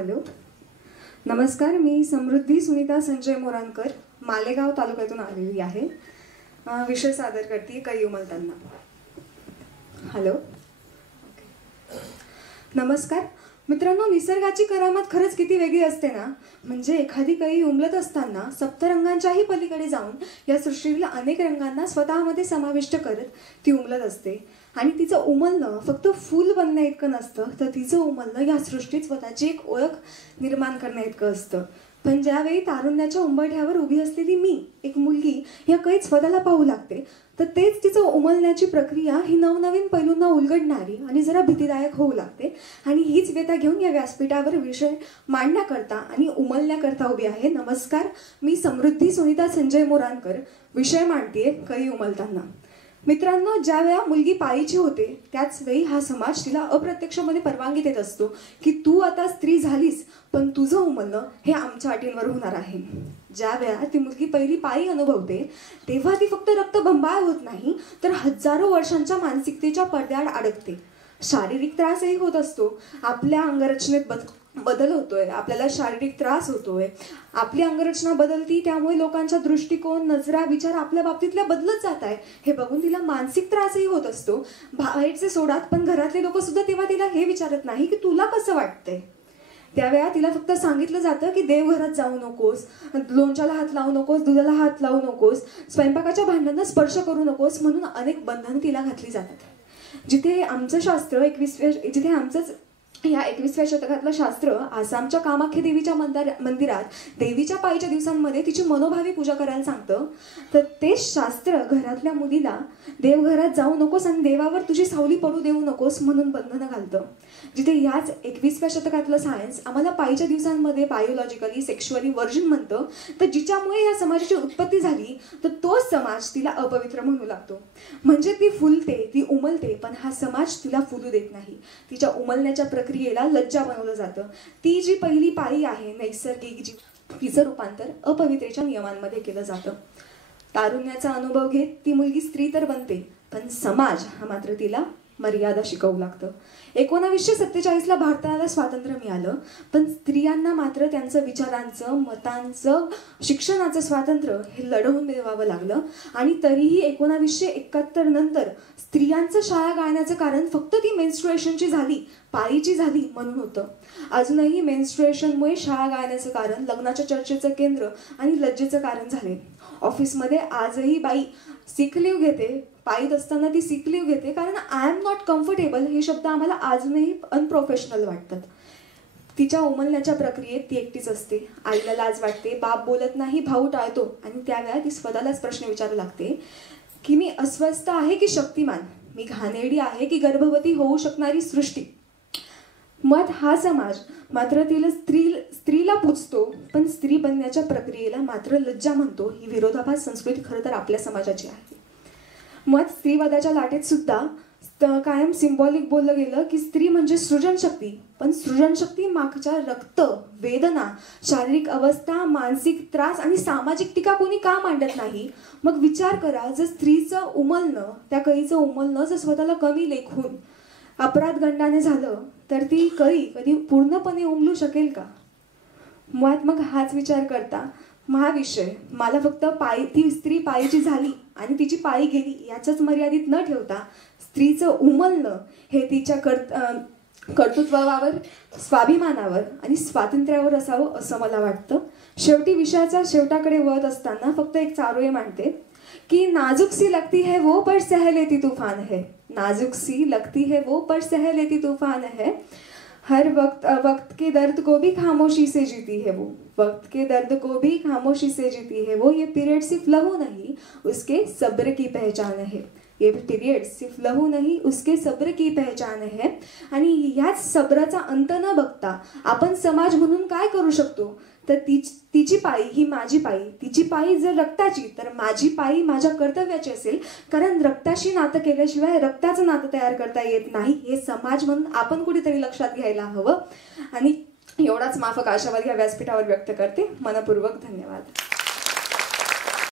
Hello, नमस्कार. मी समृद्धी सुनीता संजय मोरानकर मालेगाव तालुक्यातून आलेली आहे. विषय सादर करते कळी उमलताना. हॅलो, नमस्कार मित्रांनो. निसर्गाची करामत खरंच किती वेगळी असते ना. म्हणजे एखादी कळी उमलत असताना सप्तरंगांच्याही पलीकडे जाऊन या सृष्टीतील अनेक रंगांना स्वतःमध्ये समाविष्ट करत ती उमलत असते. आणि तिचं उमलणं फक्त फूल बनण्या इतकं नसतं, तर तिचं उमलणं या सृष्टीत स्वतःची एक ओळख निर्माण करण्या इतकं असतं. पण ज्यावेळी तारुण्याच्या उंबरठ्यावर उभी असलेली मी, एक मुलगी, या कळीत स्वतःला पाहू लागते, तर तेच तिचं उमलण्याची प्रक्रिया ही नवनवीन पैलूंना उलगडणारी आणि जरा भीतीदायक होऊ लागते. आणि हीच व्यथा घेऊन या व्यासपीठावर विषय मांडण्याकरता आणि उमलण्याकरता उभी आहे. नमस्कार, मी समृद्धी सुनीता संजय मोरानकर विषय मांडतेय कळी उमलताना. मित्रांनो, ज्या वेळा मुलगी पाळीची होते त्याच वेळी हा समाज तिला अप्रत्यक्षमध्ये परवानगी देत असतो की तू आता स्त्री झालीस, पण तुझं उमलणं हे आमच्या अटींवर होणार आहे. ज्या वेळा ती मुलगी पहिली पाळी अनुभवते तेव्हा ती फक्त रक्तबंबाळ होत नाही, तर हजारो वर्षांच्या मानसिकतेच्या पडद्याआड अडकते. शारीरिक त्रासही होत असतो. आपल्या अंगरचनेत बदल होतोय, आपल्याला शारीरिक त्रास होतोय, आपली अंगरचना बदलती, त्यामुळे लोकांचा दृष्टिकोन, नजरा, विचार आपल्या बाबतीतल्या बदलत जात आहे. हे बघून तिला मानसिक त्रासही होत असतो. बाहेरचे सोडात, पण घरातले लोक सुद्धा तेव्हा तिला हे विचारत नाही की तुला कसं वाटतंय. त्यावेळा तिला फक्त सांगितलं जातं की देवघरात जाऊ नकोस, लोणच्याला हात लावू नकोस, दुधाला हात लावू नकोस, स्वयंपाकाच्या भांड्यांना स्पर्श करू नकोस, म्हणून अनेक बंधनं तिला घातली जातात. जिथे आमचं शास्त्र या 21व्या शतकातलं शास्त्र आसामच्या कामाख्या देवीच्या मंदिरात देवीच्या पाळीच्या दिवसांमध्ये तिची मनोभावी पूजा करायला सांगतं, तर तेच शास्त्र घरातल्या मुलीला देवघरात जाऊ नकोस आणि देवावर तुझी सावली पडू देऊ नकोस म्हणून बंधनं घालतं. जिथे याच 21व्या शतकातलं सायन्स आम्हाला पाळीच्या दिवसांमध्ये बायोलॉजिकली सेक्शुअली वर्जिन म्हणतं, तर जिच्यामुळे या समाजाची उत्पत्ती झाली तर तोच समाज तिला अपवित्र म्हणू लागतो. म्हणजे ती फुलते, ती उमलते, पण हा समाज तिला फुलू देत नाही. तिच्या उमलण्याच्या प्रक्रियेला लज्जा बनवलं जातं. ती जी पहिली पाळी आहे नैसर्गिक, तिचं रूपांतर अपवित्रेच्या नियमांमध्ये केलं जातं. तारुण्याचा अनुभव घेत ती मुलगी स्त्री तर बनते, पण समाज हा मात्र तिला मर्यादा शिकवू लागतं. 1947ला भारताला स्वातंत्र्य मिळालं, पण स्त्रियांना मात्र त्यांचं विचारांचं, मतांचं, शिक्षणाचं स्वातंत्र्य हे लढवून मिळवावं लागलं. आणि तरीही 1971 नंतर स्त्रियांचं शाळा गाळण्याचं कारण फक्त ती मेन्स्ट्रुएशनची झाली, पाळीची झाली म्हणून होतं. अजूनही मेन्स्ट्रुएशनमुळे शाळा गाळण्याचं कारण लग्नाच्या चर्चेचं केंद्र आणि लज्जेचं कारण झाले. ऑफिसमध्ये आजही बाई सिक लीव्ह घेते, पाळीत असताना ती सिक लीव्ह घेते, कारण आय एम नॉट कम्फर्टेबल हे शब्द आम्हाला अजूनही अनप्रोफेशनल वाटतात. तिच्या उमलण्याच्या प्रक्रियेत ती एकटीच असते. आईला लाज वाटते, बाप बोलत नाही, भाऊ टाळतो, आणि त्यावेळा ती स्वतःलाच प्रश्न विचारू लागते की मी अस्वस्थ आहे की शक्तिमान, मी घाणेरडी आहे की गर्भवती होऊ शकणारी सृष्टी. मत हा समाज मात्र तिला स्त्रीला पूजतो, पण स्त्री बनण्याच्या प्रक्रियेला मात्र लज्जा म्हणतो. ही विरोधाभास संस्कृती खरं तर आपल्या समाजाची आहे. मत स्त्रीवादाच्या लाटेत सुद्धा कायम सिम्बॉलिक बोललं गेलं की स्त्री म्हणजे सृजनशक्ती, पण सृजनशक्ती मागच्या रक्त, वेदना, शारीरिक अवस्था, मानसिक त्रास आणि सामाजिक टीका कोणी का मांडत नाही. मग विचार करा, जर स्त्रीचं उमलणं, त्या कळीचं उमलणं जर स्वतःला कमी लेखून अपराध गंडाने झालं, तर ती कळी कधी पूर्णपणे उमलू शकेल का. मुळात मग हाच विचार करता हा विषय मला फक्त ती स्त्री पाळीची झाली आणि तिची पाळी गेली याच्याच मर्यादित न ठेवता स्त्रीचं उमलणं हे तिच्या कर्तृत्वावर, स्वाभिमानावर आणि स्वातंत्र्यावर असावं असं मला वाटतं. शेवटी विषयाच्या शेवटाकडे वळत असताना फक्त एक चारोळे मांडते कि नाजुक सी लगती है वो पर सह लेती तूफान है, नाजुक सी लगती है वो पर सह लेती तूफान है, हर वक्त के दर्द को भी खामोशी से जीती है वो, वक्त के दर्द को भी खामोशी से जीती है वो, ये पीरियड सिर्फ लहू नहीं उसके सब्र की पहचान है, ये पीरियड सिर्फ लहू नहीं उसके सब्र की पहचान है. आणि याच सब्राचा अंत न बघता आपण समाज म्हणून काय करू शकतो, तर तिची पाळी ही माझी पाळी, तिची पाळी जर रक्ताची तर माझी पाळी माझ्या कर्तव्याची असेल, कारण रक्ताशी नातं केल्याशिवाय रक्ताचं नातं तयार करता येत नाही. हे समाज म्हणून आपण कुठेतरी लक्षात घ्यायला हवं. आणि एवढाच माफक आशावाद या व्यासपीठावर व्यक्त करते. मनपूर्वक धन्यवाद.